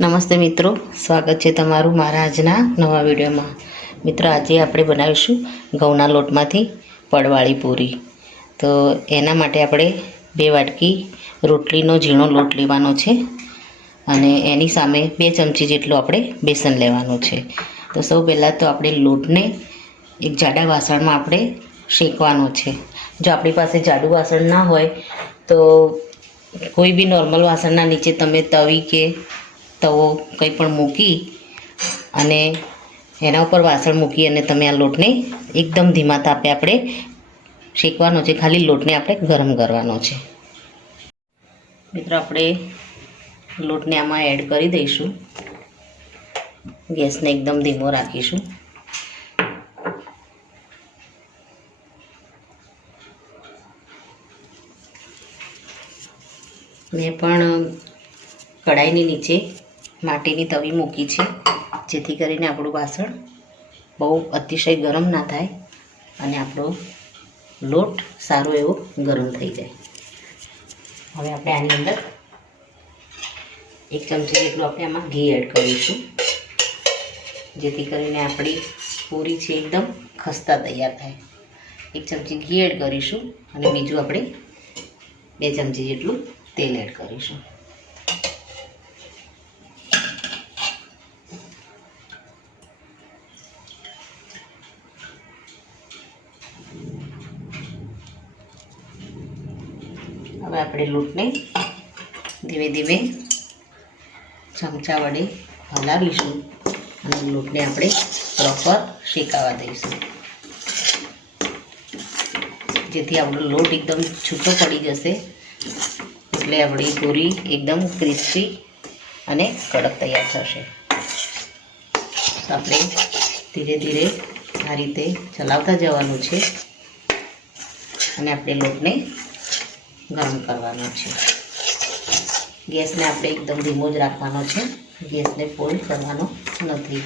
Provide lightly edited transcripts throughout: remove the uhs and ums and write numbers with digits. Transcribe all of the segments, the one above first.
નમસ્તે મિત્રો, સ્વાગત છે તમારું મારા આજના નવા વિડીયોમાં। મિત્રો, આજે આપણે બનાવીશું ઘઉંના લોટમાંથી પડવાળી પૂરી। તો એના માટે આપણે 2 વાટકી રોટલીનો ઝીણો લોટ લેવાનો છે અને એની સામે 2 ચમચી જેટલું આપણે બેસન લેવાનું છે। તો સૌ પહેલાં તો આપણે લોટને એક જાડા વાસણમાં આપણે શેકવાનો છે। જો આપણી પાસે જાડું વાસણ ના હોય તો કોઈ બી નોર્મલ વાસણના નીચે તમે તવી કે તવો કંઈ પણ મૂકી અને એના ઉપર વાસણ મૂકી અને તમે આ લોટને એકદમ ધીમા તાપે આપણે શેકવાનો છે। ખાલી લોટને આપણે ગરમ કરવાનો છે। મિત્રો, આપણે લોટને આમાં એડ કરી દઈશું। ગેસને એકદમ ધીમો રાખીશું। મેં પણ કડાઈની નીચે માટીની તવી મૂકી છે, જેથી કરીને આપણું વાસણ બહુ અતિશય ગરમ ના થાય અને આપણો લોટ સારો એવો ગરમ થઈ જાય। હવે આપણે આની અંદર 1 ચમચી જેટલું આપણે આમાં ઘી એડ કરીશું, જેથી કરીને આપણી પૂરી છે એકદમ ખસ્તા તૈયાર થાય। 1 ચમચી ઘી એડ કરીશું અને બીજું આપણે 2 ચમચી જેટલું તેલ એડ કરીશું। હવે આપણે લોટને ધીમે ધીમે ચમચા વડે હલાવીશું અને લોટને આપણે પ્રોપર શેકાવા દઈશું, જેથી આપણો લોટ એકદમ છૂટો પડી જશે, એટલે આપણી પૂરી એકદમ ક્રિસ્પી અને કડક તૈયાર થશે। તો આપણે ધીરે ધીરે આ રીતે ચલાવતા જવાનું છે અને આપણે લોટને ગરમ કરવાનો છે। ગેસને આપણે એકદમ ધીમો જ રાખવાનો છે, ગેસને ફૂલ કરવાનો નથી।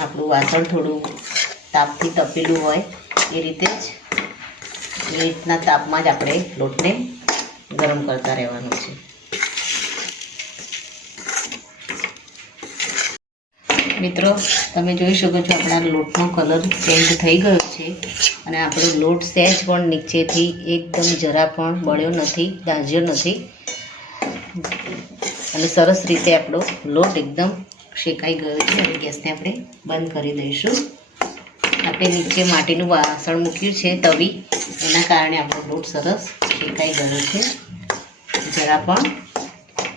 આપણું વાસણ થોડું તાપથી તપેલું હોય એ રીતના તાપમાં જ આપણે લોટને ગરમ કરતા રહેવાનું છે। મિત્રો, તમે જોઈ શકો છો આપણા લોટનો કલર ચેન્જ થઈ ગયો છે અને આપણો લોટ સહેજ પણ નીચેથી એકદમ જરા પણ બળ્યો નથી, દાઝ્યો નથી અને સરસ રીતે આપણો લોટ એકદમ શેકાઈ ગયો છે। અને ગેસને આપણે બંધ કરી દઈશું। આપણે નીચે માટીનું વાસણ મૂક્યું છે તવી, એના કારણે આપણો લોટ સરસ શેકાઈ ગયો છે, જરા પણ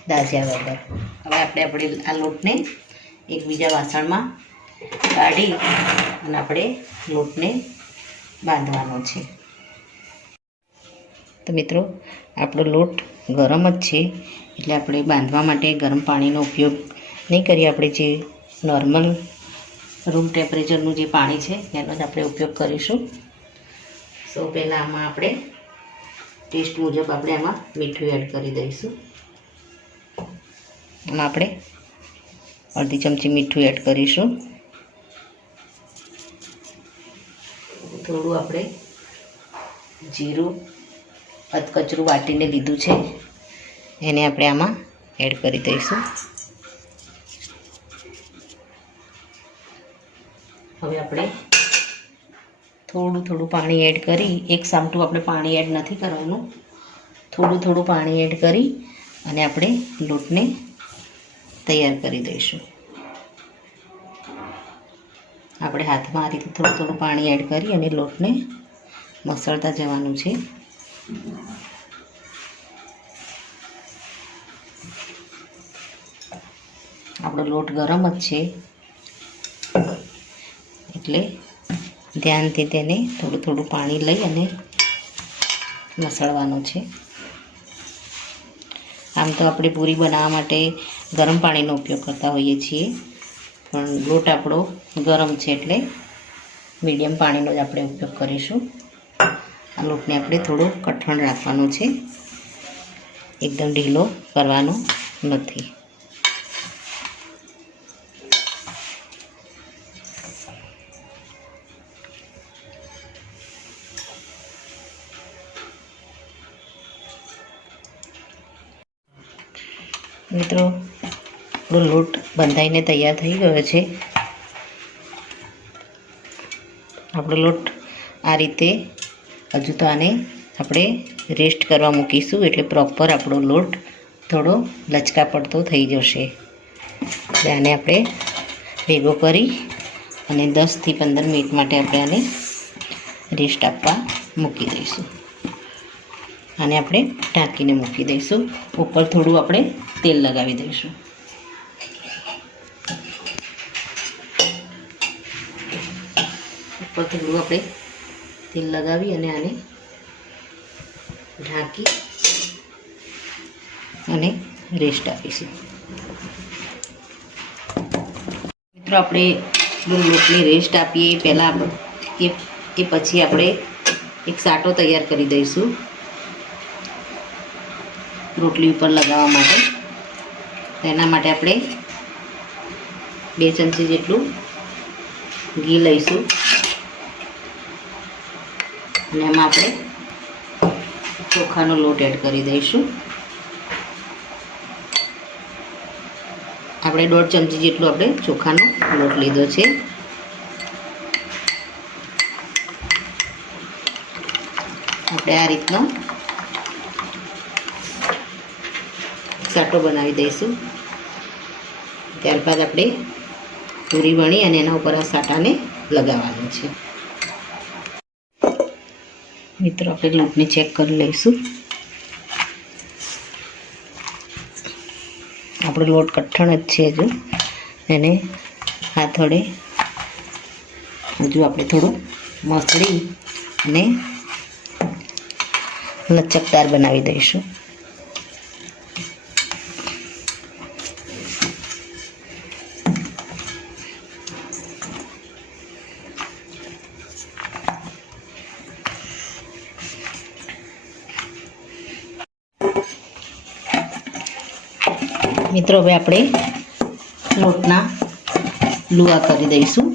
દાઝ્યા વગર। હવે આપણે આ લોટને એક બીજા વાસણમાં કાઢી અને આપણે લોટને બાંધવાનો છે। તો મિત્રો, આપણો લોટ ગરમ જ છે, એટલે આપણે બાંધવા માટે ગરમ પાણીનો ઉપયોગ નહીં કરીએ। આપણે જે નોર્મલ રૂમ ટેમ્પરેચરનું જે પાણી છે એનો જ આપણે ઉપયોગ કરીશું। સૌ પહેલાં આમાં આપણે ટેસ્ટ મુજબ આપણે આમાં મીઠું એડ કરી દઈશું। આમાં આપણે અડધી ચમચી મીઠું એડ કરીશું। થોડું આપણે જીરું અધકચરું વાટીને લીધું છે, એને આપણે આમાં એડ કરી દઈશું। હવે આપણે થોડું પાણી એડ કરી, એક સામટું આપણે પાણી એડ નથી કરવાનું, થોડું પાણી એડ કરી અને આપણે લોટને તૈયાર કરી દઈશું। આપણે હાથમાં આ રીતે થોડું પાણી એડ કરી અને લોટને મસળતા જવાનું છે। આપણો લોટ ગરમ જ છે, એટલે ધ્યાનથી તેને થોડું પાણી લઈ અને મસળવાનું છે। આમ તો આપણે પૂરી બનાવવા માટે ગરમ પાણીનો ઉપયોગ કરતા હોઈએ છીએ, પણ લોટ આપણો ગરમ છે એટલે મીડિયમ પાણીનો જ આપણે ઉપયોગ કરીશું। આ લોટને આપણે થોડો કઠણ રાખવાનો છે, એકદમ ઢીલો કરવાનો નથી। મિત્રો આપણો લોટ બંધાઈને તૈયાર થઈ ગયો છે. આપણો લોટ આ રીતે, હજુ તો આને આપણે રેસ્ટ કરવા મૂકીશું, એટલે પ્રોપર આપણો લોટ થોડો લચકા પડતો થઈ જશે. એટલે આને આપણે ભેગો કરી અને 10 થી 15 મિનિટ માટે આપણે આને રેસ્ટ આપવા મૂકી દઈશું. આને આપણે ઢાંકીને મૂકી દઈશું. ઉપર થોડું આપણે તેલ લગાવી દઈશું. ઉપર થોડું આપણે તેલ લગાવી અને આને ઢાંકી અને રેસ્ટ આપીશું. મિત્રો આપણે લોટને રેસ્ટ આપીએ પહેલાં એ પછી આપણે એક સાટો તૈયાર કરી દઈશું રોટલી ઉપર લગાવવા માટે. એના માટે આપણે 2 ચમચી જેટલું ઘી લઈશું અને એમાં આપણે ચોખાનો લોટ એડ કરી દઈશું. આપણે 1.5 ચમચી જેટલો આપણે ચોખાનો લોટ લીધો છે. આપણે આ રીતનો સાટો બનાવી દઈશું. ત્યારબાદ આપણે પૂરી વણી અને એના ઉપર આ સાટાને લગાવવાનું છે. મિત્રો આપણે લોટને ચેક કરી લઈશું. આપણો લોટ કઠણ જ છે. હજુ એને હાથ વડે હજુ આપણે થોડું મસળી અને લચકદાર બનાવી દઈશું. મિત્રો હવે આપણે લોટના લુઆ કરી દઈશું.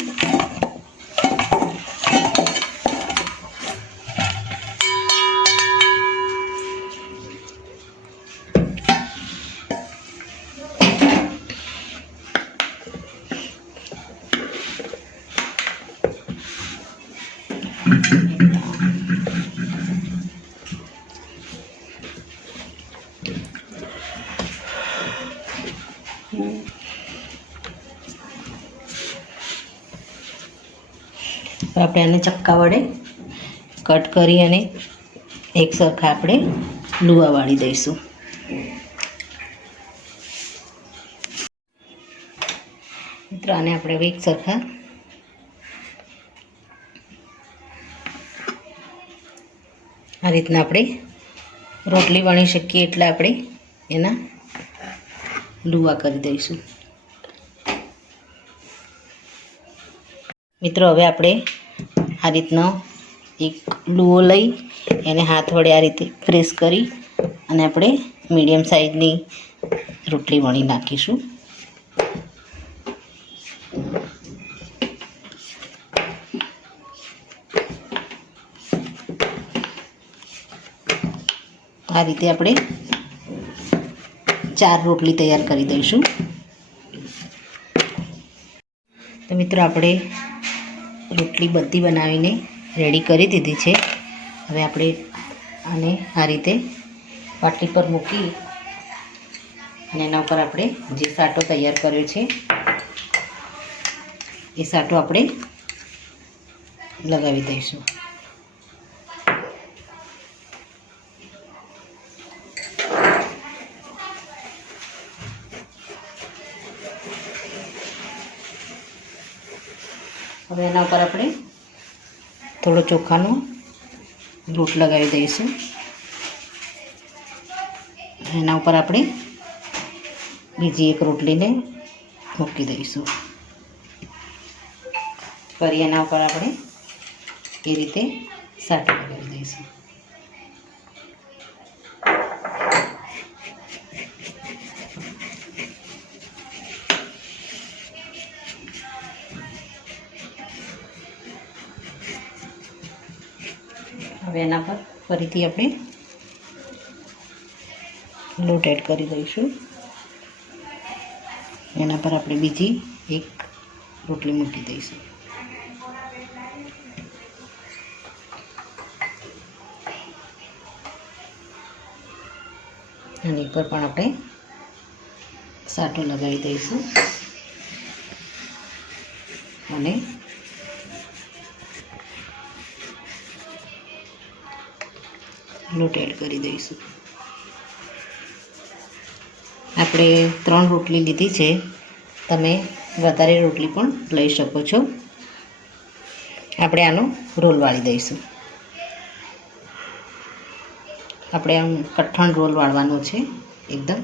આપણે આને ચક્કા વડે કટ કરી અને એક સરખા આપણે લુઆ વાળી દઈશું. મિત્રો આને આપણે હવે એક સરખા આ રીતના આપણે રોટલી વણી શકીએ એટલે આપણે એના લુઆ કરી દઈશું. મિત્રો હવે આપણે આ રીતનો એક લુઓ લઈ એને હાથ વડે આ રીતે પ્રેસ કરી અને આપણે મીડિયમ સાઈઝની રોટલી વણી નાખીશું. આ રીતે આપણે 4 રોટલી તૈયાર કરી દઈશું. તો મિત્રો આપણે રોટલી બધી બનાવીને રેડી કરી દીધી છે. હવે આપણે આને આ રીતે પાટલી પર મૂકી અને એના ઉપર આપણે જે સાટો તૈયાર કર્યો છે એ સાટો આપણે લગાવી દઈશું. હવે એના ઉપર આપણે થોડો ચોખાનો લોટ લગાવી દઈશું. એના ઉપર આપણે બીજી એક રોટલીને મૂકી દઈશું. ફરી એના ઉપર આપણે એ રીતે સાટો લગાવી દઈશું. હવે એના પર ફરીથી આપણે લોટ એડ કરી દઈશું. એના પર આપણે બીજી એક રોટલી મૂકી દઈશું. આની પર પણ આપણે સાટો લગાવી દઈશું અને લોટ એડ કરી દઈશું. આપણે 3 રોટલી લીધી છે, તમે વધારે રોટલી પણ લઈ શકો છો. આપણે આનો રોલ વાળી દઈશું. આપણે આમ કઠણ રોલ વાળવાનો છે એકદમ.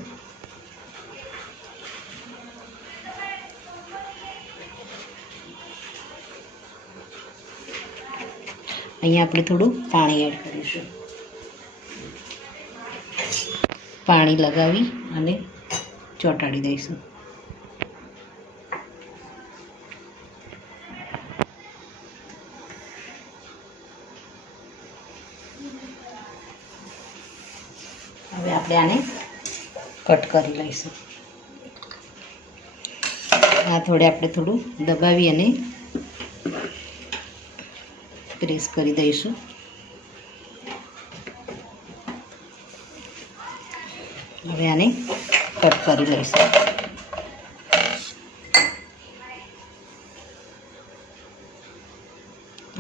અહીંયા આપણે થોડું પાણી એડ કરીશું. પાણી લગાવી અને ચોંટાડી દઈશું. હવે આપણે આને કટ કરી લઈશું. આ થોડું દબાવી અને પ્રેસ કરી દઈશું. હવે આને કટ કરી લઈશું.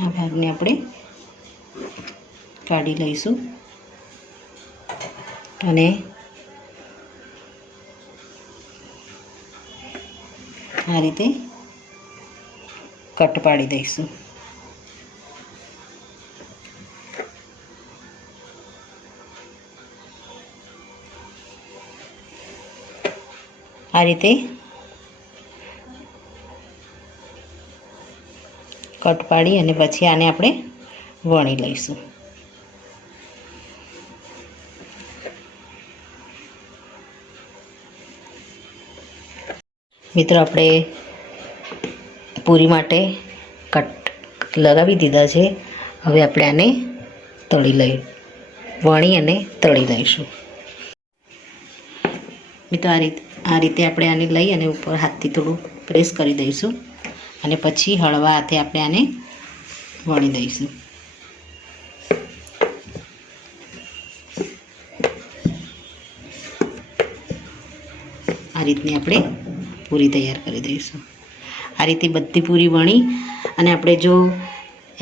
આ ભાગને આપણે કાઢી લઈશું અને આ રીતે કટ પાડી દઈશું. આ રીતે કટ પાડી અને પછી આને આપણે વણી લઈશું. મિત્રો, આપણે પૂરી માટે કટ લગાવી દીધા છે. હવે આપણે આને વણી અને તળી લઈશું. મિત્રો, આ રીતે આપણે આને લઈ અને ઉપર હાથથી થોડું પ્રેસ કરી દઈશું અને પછી હળવા હાથે આપણે આને વણી દઈશું. આ રીતની આપણે પૂરી તૈયાર કરી દઈશું. આ રીતે બધી પૂરી વણી અને આપણે જો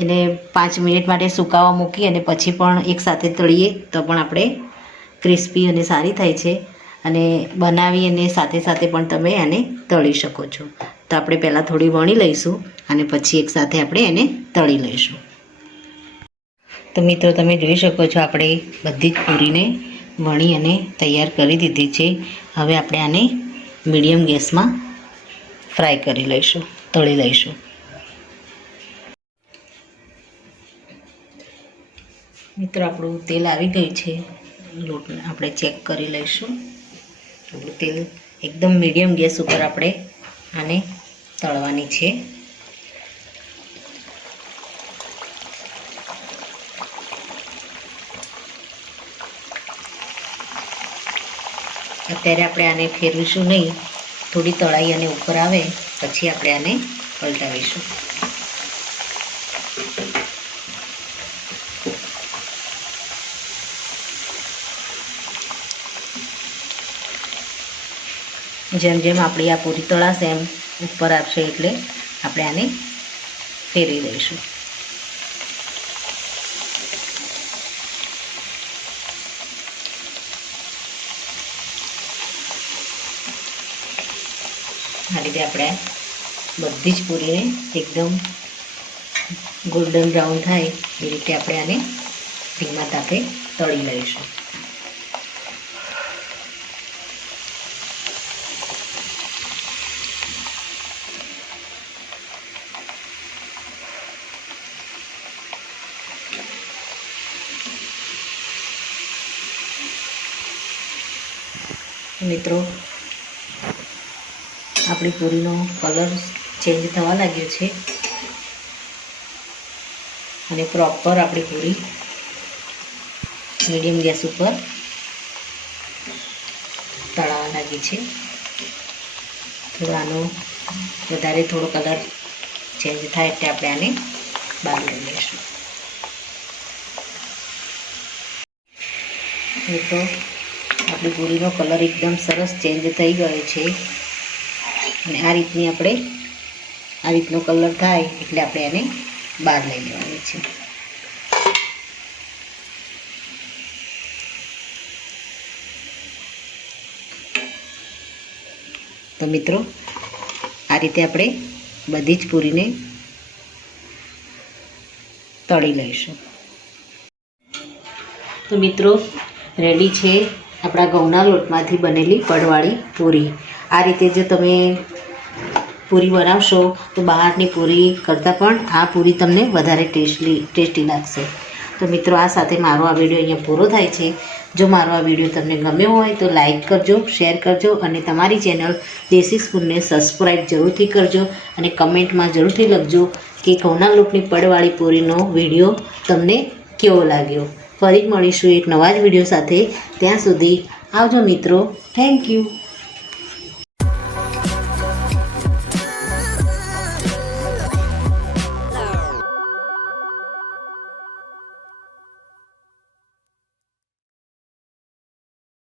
એને 5 મિનિટ માટે સુકાવા મૂકી અને પછી પણ એકસાથે તળીએ તો પણ આપણે ક્રિસ્પી અને સારી થાય છે. અને બનાવી અને સાથે સાથે પણ તમે આને તળી શકો છો. તો આપણે પહેલાં થોડી વણી લઈશું અને પછી એકસાથે આપણે એને તળી લઈશું. તો મિત્રો, તમે જોઈ શકો છો આપણે બધી જ પૂરીને વણી અને તૈયાર કરી દીધી છે. હવે આપણે આને મીડિયમ ગેસમાં ફ્રાય કરી લઈશું, તળી લઈશું. મિત્રો, આપણું તેલ આવી ગયું છે. લોટને આપણે ચેક કરી લઈશું. આપણું તેલ એકદમ મીડિયમ ગેસ ઉપર આપણે આને તળવાની છે. અત્યારે આપણે આને ફેરવીશું નહીં. થોડી તળાઈ અને ઉપર આવે પછી આપણે આને પલટાવીશું. જેમ જેમ આપણી આ પૂરી તળાશે એમ ઉપર આવશે એટલે આપણે આને ફેરવી દઈશું. આ રીતે આપણે બધી જ પૂરીને એકદમ ગોલ્ડન બ્રાઉન થાય એ રીતે આપણે આને ધીમા તાપે તળી લઈશું. મિત્રો, આપણી પૂરીનો કલર ચેન્જ થવા લાગ્યો છે અને પ્રોપર આપણી પૂરી મીડિયમ ગેસ ઉપર તળાવા લાગી છે. થોડો આનો વધારે થોડો કલર ચેન્જ થાય એટલે આપણે આને બહાર લઈ લઈશું. તો આપણી પૂરીનો કલર એકદમ સરસ ચેન્જ થઈ ગયો છે અને આ રીતનો કલર થાય એટલે આપણે એને બહાર લઈ લેવાની છે. તો મિત્રો આ રીતે આપણે બધી જ પૂરીને તળી લઈશું. તો મિત્રો રેડી છે આપણા ઘઉંના લોટમાંથી બનેલી પડવાળી પૂરી. આ રીતે જો તમે પૂરી બનાવશો તો બહારની પૂરી કરતાં પણ આ પૂરી તમને વધારે ટેસ્ટી લાગશે. તો મિત્રો આ સાથે મારો આ વિડીયો અહીંયા પૂરો થાય છે. જો મારો આ વિડીયો તમને ગમ્યો હોય તો લાઈક કરજો, શેર કરજો અને તમારી ચેનલ દેશી સ્પૂનને સબસ્ક્રાઈબ જરૂરથી કરજો અને કમેન્ટમાં જરૂરથી લખજો કે ઘઉંના લોટની પડવાળી પૂરીનો વિડીયો તમને કેવો લાગ્યો. ફરી મળીશું એક નવા જ વિડીયો સાથે. ત્યાં સુધી આવજો મિત્રો. Thank you.